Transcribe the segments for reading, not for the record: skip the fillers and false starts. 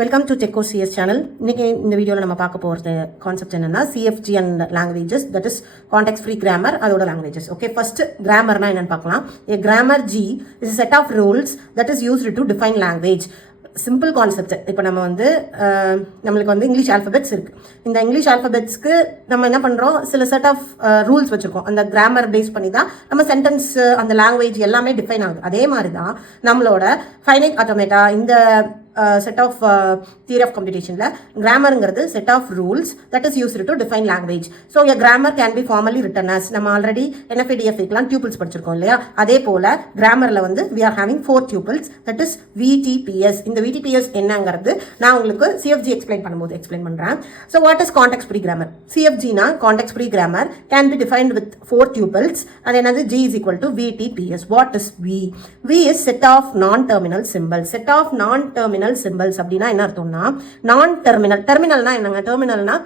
Welcome to Techo CS channel. இன்னைக்கு இந்த வீடியோவில் நம்ம பார்க்க போகிறது கான்செப்ட் என்னன்னா CFG and languages, that is context free grammar, அதோட லாங்குவேஜஸ். ஓகே, ஃபர்ஸ்ட் கிராமர்னா என்னன்னு பார்க்கலாம். A grammar G is set of rules that is used to define language. Simple concept. இப்போ நம்ம நம்மளுக்கு இங்கிலீஷ் ஆல்ஃபபெட்ஸ் இருக்குது. இந்த இங்கிலீஷ் ஆல்ஃபபெட்ஸ்க்கு நம்ம என்ன பண்ணுறோம், சில செட் ஆஃப் ரூல்ஸ் வச்சுருக்கோம். அந்த கிராமர் பேஸ் பண்ணி தான் நம்ம சென்டென்ஸ், அந்த லாங்குவேஜ் எல்லாமே டிஃபைன் ஆகுது. அதே மாதிரி தான் நம்மளோட ஃபைனைட் ஆட்டோமேட்டா இந்த செட் ஆஃப் தியரி ஆஃப் கம்ப்யூட்டேஷனில் கிராமருங்கிறது set of rules that is used to define language. So a grammar can be formally written as, நம்ம ஆல்ரெடி என்எஃப்ஏடிஎஃப்லாம் டியூபிள்ஸ் படிச்சிருக்கோம் இல்லையா? அதே போல் கிராமரில் we are having 4 tuples, that is VTPS. இந்த விடிபிஎஸ் என்னங்கிறது நான் உங்களுக்கு சிஎஃப்ஜி எக்ஸ்பிளைன் பண்ணும்போது எக்ஸ்பிளைன் பண்ணுறேன். So what is context free grammar? சிஎஃப்ஜினா context free grammar can be defined with 4 tubules. அது என்னது? G is equal to VTPS. What is V? V is set of non-terminal symbols. Set of non-terminal symbols அப்படின்னா என்ன அர்த்தம்னா, நான் terminal. டெர்மினல்னா என்னங்க? டெர்மினல்னா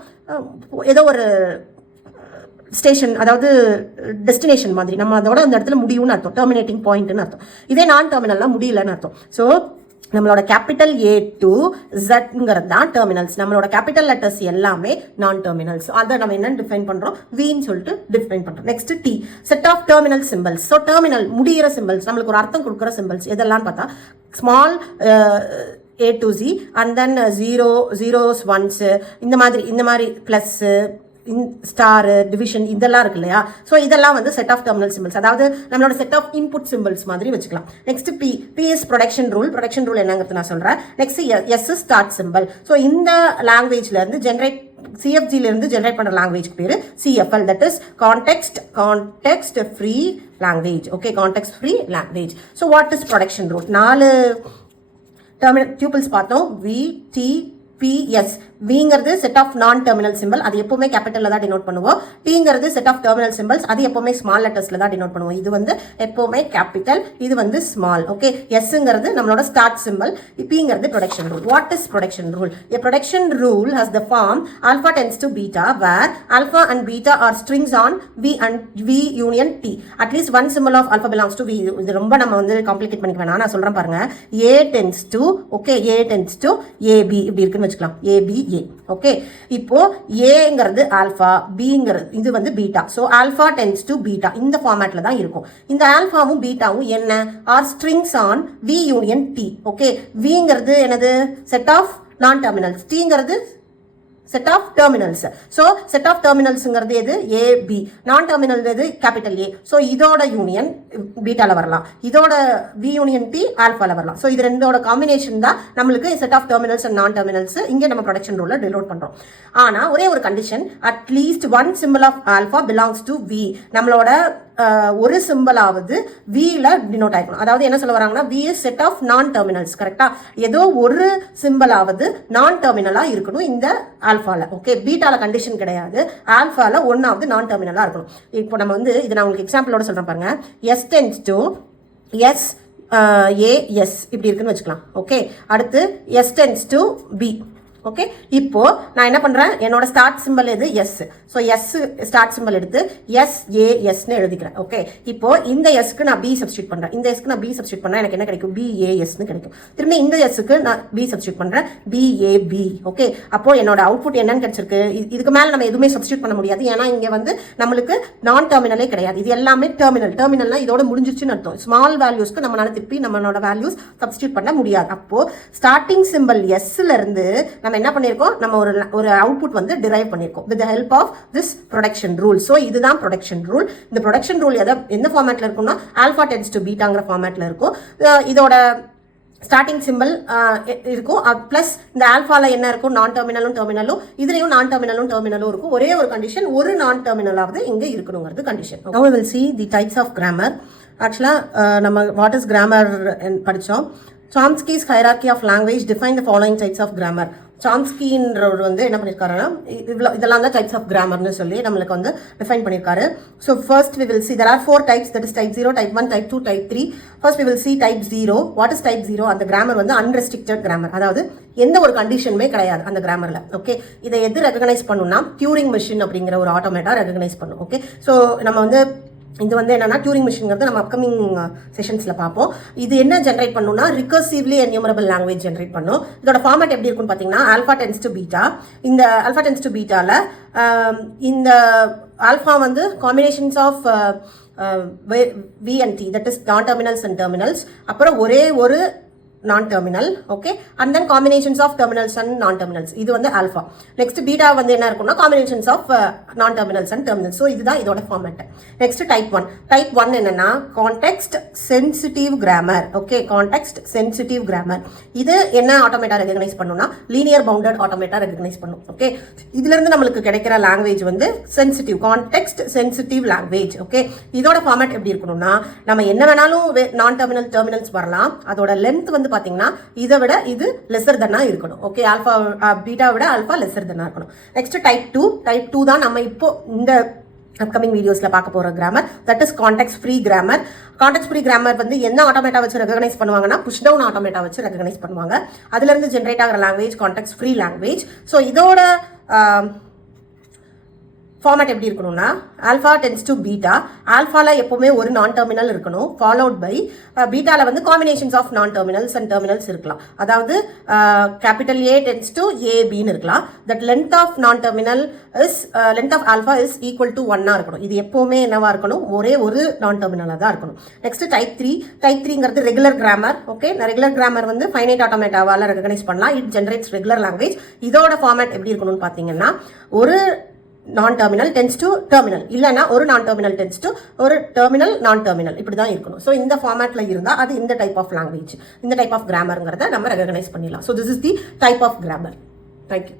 ஏதோ ஒரு ஸ்டேஷன், அதாவது டெஸ்டினேஷன் மாதிரி, நம்ம அதோட அந்த இடத்துல முடியும்னு அர்த்தம். டெர்மினேட்டிங் பாயிண்ட்னு அர்த்தம். இதே நான் டெர்மினல்னா முடியலன்னு அர்த்தம். ஸோ நம்மளோட கேபிட்டல் A to Z தான் டெர்மினல்ஸ். நம்மளோட கேபிட்டல் லெட்டர்ஸ் எல்லாமே நான் டெர்மினல்ஸ். அதை நம்ம என்ன டிஃபைன் பண்றோம்? வின்னு சொல்லிட்டு டிஃபைன் பண்றோம். Next T, set of terminal symbols. So terminal முடிகிற சிம்பிள்ஸ், நம்மளுக்கு ஒரு அர்த்தம் கொடுக்குற சிம்பிள்ஸ் எதெல்லாம் பார்த்தா, small A to Z and then 0, zeros, ones, இந்த மாதிரி ப்ளஸ், ஸ்டார், டிவிஷன், இதெல்லாம் இருக்கு இல்லையா? ஸோ இதெல்லாம் செட் ஆஃப் டெர்மினல் சிம்பிள்ஸ், அதாவது நம்மளோட செட் ஆஃப் இன்புட் சிம்பிள்ஸ் மாதிரி வச்சுக்கலாம். Next P is production rule. Production rule என்னங்கிறது நான் சொல்றேன். Next S is start simple. So இந்த லாங்குவேஜ்ல இருந்து சிஎஃப்ஜில இருந்து ஜென்ரேட் பண்ற லாங்குவேஜ் பேரு CFL, that is context free language. Okay, context free language. So what is production rule? 4 tubules பார்த்தோம். VTPS. விங்கிறது செட் ஆஃப் நான் டெர்மினல் சிம்பிள், அது எப்பவுமே கேபிட்டல்ல தான் டினோட் பண்ணுவோம். டீங்கிறது செட் ஆஃப் டெர்மினல் சிம்பிள்ஸ், அது எப்பவுமே ஸ்மால் லெட்டர்ஸ்ல தான் டினோட் பண்ணுவோம். இது எப்பவுமே கேபிட்டல், இது ஸ்மால். ஓகே, எஸ்ங்கிறது நம்மளோட ஸ்டார்ட் சிம்பிள், பிங்கிறது production rule. What is production rule? A production rule has the form alpha tends to beta, where alpha and beta are strings on V union T. At least one symbol of alpha belongs to V. இது ரொம்ப நம்ம complicate பண்ணிக்க வேணாம், நான் சொல்றேன் பாருங்க. A tends to AB இப்படி இருக்குன்னு வச்சுக்கலாம். AB ஓகே, இப்போ ஏங்கிறது ஆல்பா, பிங்கிறது இது beta. So alpha tends to beta, இந்த ஃபார்மேட்ல தான் இருக்கும். இந்த ஆல்பாவும் பீட்டாவும் என்ன? Are strings on V union T. Okay, விங்கிறது என்னது? Set of non terminals. டீங்கிறது set of terminals. So set of டெர்மினல்ஸ்ங்கிறது எது? AB. நான் டெர்மினல் எது? Capital A. ஸோ இதோட யூனியன் பீட்டால வரலாம், இதோட V யூனியன் T ஆல்பால வரலாம். ஸோ இது ரெண்டோட காம்பினேஷன் தான் நம்மளுக்கு set of terminals and non terminals. இங்கே நம்ம ப்ரொடக்ஷன் ரூல்ல டினோட் பண்றோம். ஆனா ஒரே ஒரு condition, at least one symbol of alpha belongs to V. நம்மளோட ஒரு சிம்பிளாவது வில டினோட் ஆகிக்கணும். அதாவது என்ன சொல்ல வராங்கன்னா, V is set of நான் டெர்மினல்ஸ். கரெக்டா? ஏதோ ஒரு சிம்பிளாவது நான் டெர்மினலா இருக்கணும் இந்த ஆல்பால. ஓகே, பீட்டால கண்டிஷன் கிடையாது. ஆல்பால ஒன்னாவது நான் டெர்மினலா இருக்கணும். இப்போ நம்ம இது நான் உங்களுக்கு எக்ஸாம்பிளோட சொல்றேன் பாருங்க. S tends to S AS இப்படி இருக்குன்னு வச்சுக்கலாம். ஓகே, அடுத்து S tends to B. Okay, இப்போ நான் என்ன பண்றேன், என்னோட ஸ்டார்ட் சிம்பிள் எது? S. So S start symbol எடுத்து SASன்னு எழுதிக்கிறேன். ஓகே, இப்போ இந்த எஸ்க்கு நான் B சப்ஸ்டியூட் பண்றேன். இந்த எஸ்க்கு நான் B சப்ஸ்டியூட் பண்ணா எனக்கு என்ன கிடைக்கும்? BASன்னு கிடைக்கும். திரும்பி இந்த எஸ்க்கு நான் B சப்ஸ்டியூட் பண்றேன், BAB. ஓகே, அப்போ என்னோட அவுட்புட் என்னன்னு கிடைச்சிருக்கு? இதுக்கு மேல நம்ம எதுவுமே சப்ஸ்டியூட் பண்ண முடியாது, ஏன்னா இங்க நம்மளுக்கு நான் டெர்மினலே கிடையாது. இது எல்லாமே டெர்மினல். டெர்மினல்னா இதோட முடிஞ்சிருச்சுன்னு அர்த்தம். ஸ்மால் வேல்யூஸ்க்கு நம்மளால திருப்பி நம்மளோட வேல்யூஸ் சப்ஸ்டியூட் பண்ண முடியாது. அப்போ ஸ்டார்டிங் சிம்பிள் எஸ்ல இருந்து நம்ம என்ன பண்ணிருக்கோம்? நம்ம ஒரு அவுட்புட் டிரைவ் பண்ணிருக்கோம் with the help of this production rule. So இதுதான் production rule. இந்த production rule எந்த ஃபார்மேட்ல இருக்கும்னா, alpha tends to betaங்கிற ஃபார்மேட்ல இருக்கும். இதோட ஸ்டார்டிங் சிம்பிள் இருக்கும், பிளஸ் இந்த ஆல்பால என்ன இருக்கும்? நான் டெர்மினலும் இதுலயும் நான் டெர்மினலும் இருக்கும். ஒரே ஒரு கண்டிஷன், ஒரு நான் டெர்மினலாவது இங்க இருக்கணுங்கிறது condition. Now we will see the types of grammar. ஆக்சுவலா நம்ம வாட் இஸ் கிராமர் படிச்சோம். Chomsky's hierarchy of language define the following types of grammar. சாம்ஸ்கின்றவர் என்ன பண்ணியிருக்காருன்னா, இதெல்லாம் தான் டைப்ஸ் ஆஃப் கிராமர்னு சொல்லி நம்மளுக்கு டிஃபைன் பண்ணியிருக்காரு. So first we will see there are 4 types, that is type 0, type 1, type 2, type 3. First we will see type 0. What is type 0? அந்த grammar unrestricted grammar, அதாவது எந்த ஒரு கண்டிஷனுமே கிடையாது அந்த கிராமர்ல. ஓகே, இதை எது ரெகனைஸ் பண்ணும்னா, டியூரிங் மெஷின் அப்படிங்கிற ஒரு ஆட்டோமேட்டா ரெகனைஸ் பண்ணும். ஓகே, ஸோ நம்ம இது வந்து என்னன்னா டியூரிங் மிஷின்ங்கிறது நம்ம அப்கமிங் செஷன்ஸில் பார்ப்போம். இது என்ன ஜென்ரேட் பண்ணுன்னா ரிகர்சிவ்லி என்யூமரபிள் லாங்குவேஜ் ஜென்ரேட் பண்ணும். இதோட ஃபார்மேட் எப்படி இருக்குன்னு பார்த்தீங்கன்னா ஆல்ஃபா டென்ஸ் டு பீட்டா. இந்த ஆல்ஃபா டென்ஸ் டு பீட்டாவில் இந்த ஆல்ஃபா வந்து combinations of V and T, that is non terminals and terminals, அப்புறம் ஒரே ஒரு non-terminal, okay, and then combinations of terminals and non-terminals. இது வந்து alpha. Next beta வந்து என்ன இருக்கும்னா combinations of non-terminals and terminals. So இதுதான் இதோட format. Next type 1. Type 1 என்னன்னா context sensitive grammar. Okay, context sensitive grammar. இது என்ன automata recognize பண்ணும்னா linear bounded automata recognize பண்ணும். Okay, இதுல இருந்து நமக்கு கிடைக்கிற language வந்து sensitive, context sensitive language. Okay, இதோட format எப்படி இருக்கணும்னா நம்ம என்ன வேணாலும் non-terminal terminals வரலாம். அதோட length வந்து பாத்தீங்கன்னா இதை விட இது லெசர் தென்னா இருக்கணும். ஓகே, ஆல்பா பீட்டா விட ஆல்பா லெசர் தென்னா இருக்கணும். Next type 2. டைப் 2 தான் நம்ம இப்போ இந்த அப்கமிங் வீடியோஸ்ல பார்க்க போற grammar, that is context free grammar. Context free grammar வந்து என்ன ஆட்டோமேட்டா வச்சு ரெகனைஸ் பண்ணுவாங்கன்னா புஷ் டவுன் ஆட்டோமேட்டா வச்சு ரெகனைஸ் பண்ணுவாங்க. அதுல இருந்து ஜென்ரேட் ஆகிற language context free language. So இதோட ஃபார்மேட் எப்படி இருக்கணும்னா ஆல்ஃபா டென்ஸ் டு பீட்டா. ஆல்ஃபாவில் எப்போவுமே ஒரு நான் டெர்மினல் இருக்கணும், ஃபாலோட் பை பீட்டாவில் வந்து combinations of non terminals and terminals இருக்கலாம். அதாவது கேபிட்டல் ஏ டென்ஸ் டு ஏபின்னு இருக்கலாம். தட் லென்த் ஆஃப் நான் terminal is length of alpha is equal to 1 இருக்கணும். இது எப்போவுமே என்னவா இருக்கணும், ஒரே ஒரு நான் டெர்மினலாக தான் இருக்கணும். Next type 3. டைப் 3ங்கிறது regular grammar. Okay, regular grammar வந்து ஃபைனைட் ஆட்டோமேட்டாவால் ரெகனைஸ் பண்ணலாம். It generates regular language. இதோட ஃபார்மேட் எப்படி இருக்கணும்னு பார்த்தீங்கன்னா ஒரு non-terminal tends to terminal, இல்லைன்னா ஒரு non-terminal tends to ஒரு terminal non-terminal, இப்படி தான் இருக்கணும். ஸோ இந்த ஃபார்மேட்டில் இருந்தால் அது இந்த டைப் ஆஃப் லாங்குவேஜ், இந்த டைப் ஆஃப் கிராமருங்கிறத நம்ம ரெகனைஸ் பண்ணிடலாம். So this is the type of grammar. Thank you.